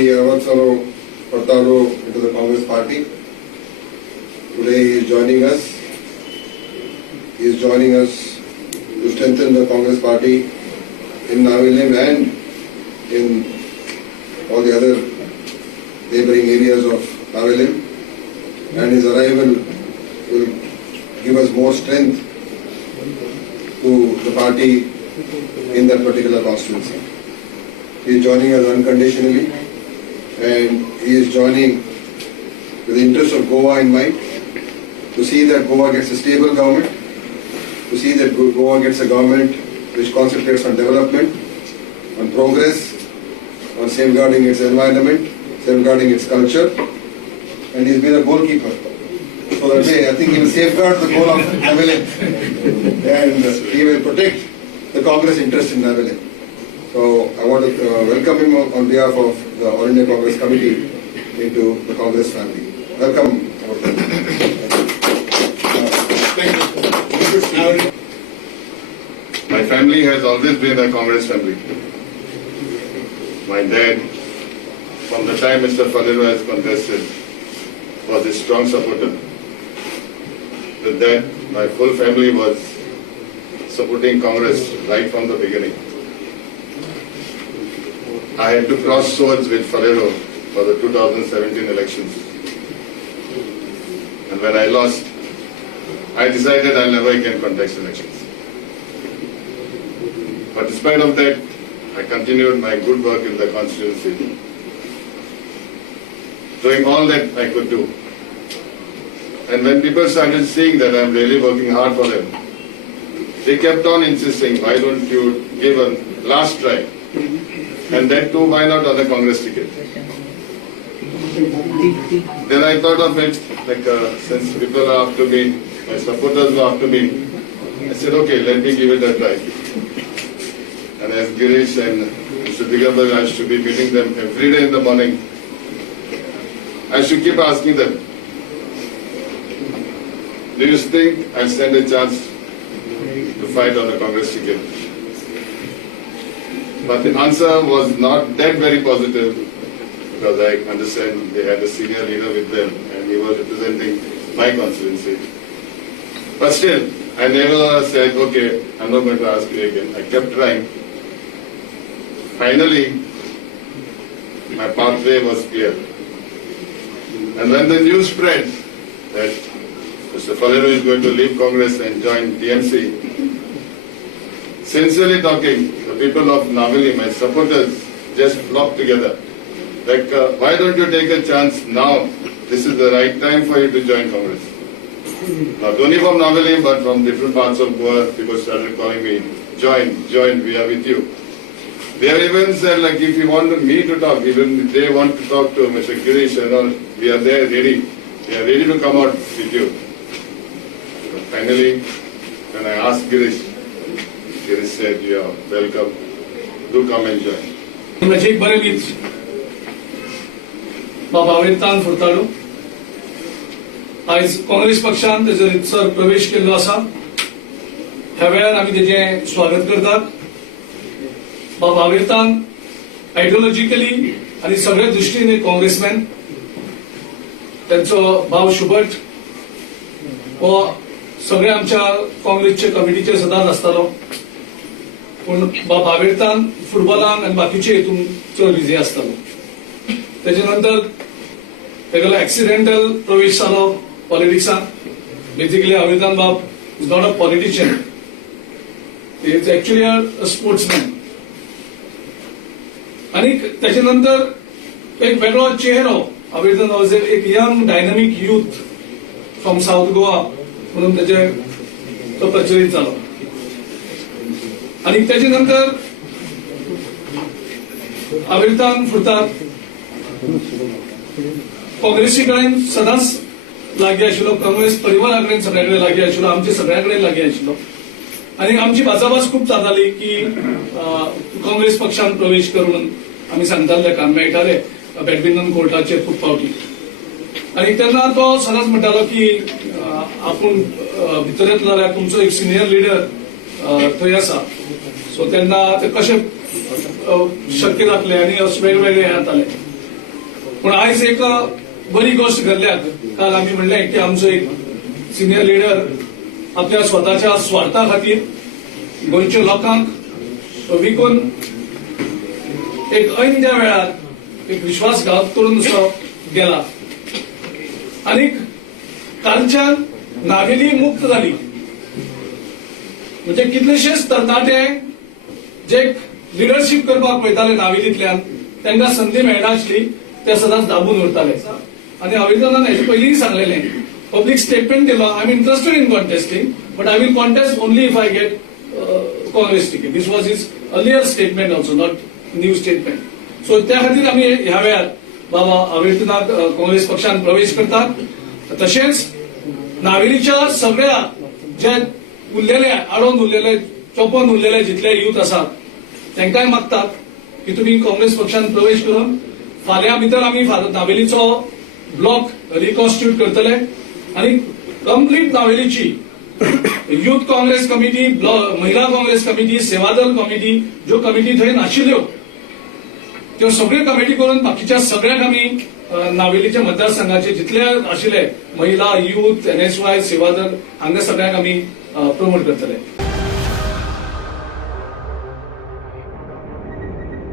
Sri Avatsalo Portalo into the Congress party. Today he is joining us. He is joining us to strengthen the Congress party in Navelim and in all the other neighboring areas of Navelim. And his arrival will give us more strength to the party in that particular constituency. He is joining us unconditionally, and he is joining with the interest of Goa in mind, to see that Goa gets a stable government, to see that Goa gets a government which concentrates on development, on progress, on safeguarding its environment, safeguarding its culture, and he's been a goalkeeper. So that way, I think he will safeguard the goal of Navelim and he will protect the Congress interest in Navelim. So I want to welcome him on behalf of the All India Congress Committee into the Congress family. Welcome. Thank you. My family has always been a Congress family. My dad, from the time Mr. Falero has contested, was a strong supporter. With that, my full family was supporting Congress right from the beginning. I had to cross swords with Falero for the 2017 elections. And when I lost, I decided I'll never again contest elections. But in spite of that, I continued my good work in the constituency, doing all that I could do. And when people started seeing that I'm really working hard for them, they kept on insisting, why don't you give a last try? And that too, why not on the Congress ticket? Then I thought of it, like since people are after me, my supporters were after me, I said, okay, let me give it a try. And as Girish and Mr. Digambal, I should be meeting them every day in the morning. I should keep asking them, do you think I'll stand a chance to fight on the Congress ticket? But the answer was not that very positive, because I understand they had a senior leader with them and he was representing my constituency. But still, I never said, okay, I'm not going to ask you again. I kept trying. Finally, my pathway was clear. And when the news spread that Mr. Falero is going to leave Congress and join TMC, sincerely talking, the people of Naveli, my supporters, just flocked together. Like, why don't you take a chance now? This is the right time for you to join Congress. Not only from Naveli, but from different parts of Goa, people started calling me, join, we are with you. They have even said, like, if you want me to talk, even if they want to talk to Mr. Girish and all, we are there ready. We are ready to come out with you. But finally, when I asked Girish, Girish said, you are welcome. Do come and join. म्हजे एक बरे मित्र बाबा अविरतान फुर्ताडो आज काँग्रेस पक्षान तेजो रितसर प्रवेश केल्लो आसा. ह्या वेळार आमी तेजें स्वागत करतात. बाबा अविरतान आयडियोलॉजिकली आनी सगळ्या दृश्टीन एक काँग्रेसमॅन. त्यांचो भाव शुभट हो सगळ्या आमच्या काँग्रेसचे कमिटीचे सदांच आसतालो. पूण बाबा अविरतान फुटबॉलान आनी बाकीचे हेतून चड बिजी आसतालो. तेजे नंतर तेगेलो एक्सिडेंटल प्रवेश जालो पॉलिटिक्सान. बेसिकली अविरतान बाब is not a politician, he is actually a sportsman. आणि त्याच्या नंतर एक वेगळो चेहरो अविरतान वॉज एक young dynamic youth from south Goa म्हणून तेजे तो प्रचलित जालो. आणि त्याच्या नंतर अविरतान फुर्तात काँग्रेसी कडेन सदांच लागी आशिल्लो. काँग्रेस परिवारा कडेन सगळ्या कडेन लागी आशिल्लो. आमचे सगळ्या कडेन लागी आशिल्लो. आणि आमची भासाभास खूप जाताली की काँग्रेस पक्षान प्रवेश करून आमी सांगताले तेका मेळटाले बॅडमिंटन कोर्टाचेर खूप फावटी. आणि तेन्ना तो सदांच म्हणटालो की आपूण भितर येतलो जाल्यार तुमचो एक सिनियर लिडर थंय आसा. सो तेन्ना ते कशें शक्य जातलें आनी अशें वेगवेगळे जाताले. पण आयज एक बरी गोष्ट घडल्यात. काल आम्ही म्हणलें की आमचो एक सिनियर लिडर आपल्या स्वताच्या स्वार्था खातीर गोंयच्या लोकांक विकून एक ऐन त्या वेळार एक विश्वासघात करून असो गेला. आनीक कालच्यान नावेली मुक्त जाली. म्हणजे कितलेशेच तरणाटे जे लिडरशीप करपाक पळयताले नावेलींतल्यान तांकां संदी मेळनाशिल्ली, ते सदांच दाबून उरताले. आनी आवेदनान हेजे पयलींय सांगलेलें, पब्लीक स्टेटमेंट दिलो, I am interested in contesting but I will contest only if I get Congress ticket. This was his earlier statement also, not new statement. So त्या खातीर आमी ह्या वेळार बाबा आवेदनाक काँग्रेस पक्षान प्रवेश करतात. तशेंच नावेलीच्या सगळ्या जे उरलेले आडोन उरलेले चोपन उरलेले जितले युथ आसात तांकांय मागतात की तुमी काँग्रेस पक्षान प्रवेश करून फाल्यां भितर आमी नावेलीचो ब्लॉक रिकॉन्स्टिट्यूट करतले आनी कंप्लीट नावेलीची युथ काँग्रेस कमिटी, महिला काँग्रेस कमिटी, सेवादल कमिटी, ज्यो कमिटी थंय नाशिल्ल्यो त्यो सगळ्यो कमिटी करून बाकीच्या सगळ्यांक आमी नावेलीच्या मतदारसंघाचे जितले आशिल्ले महिला, युथ, NSY, सेवादल हांगा सगळ्यांक आमी प्रमोट करतले.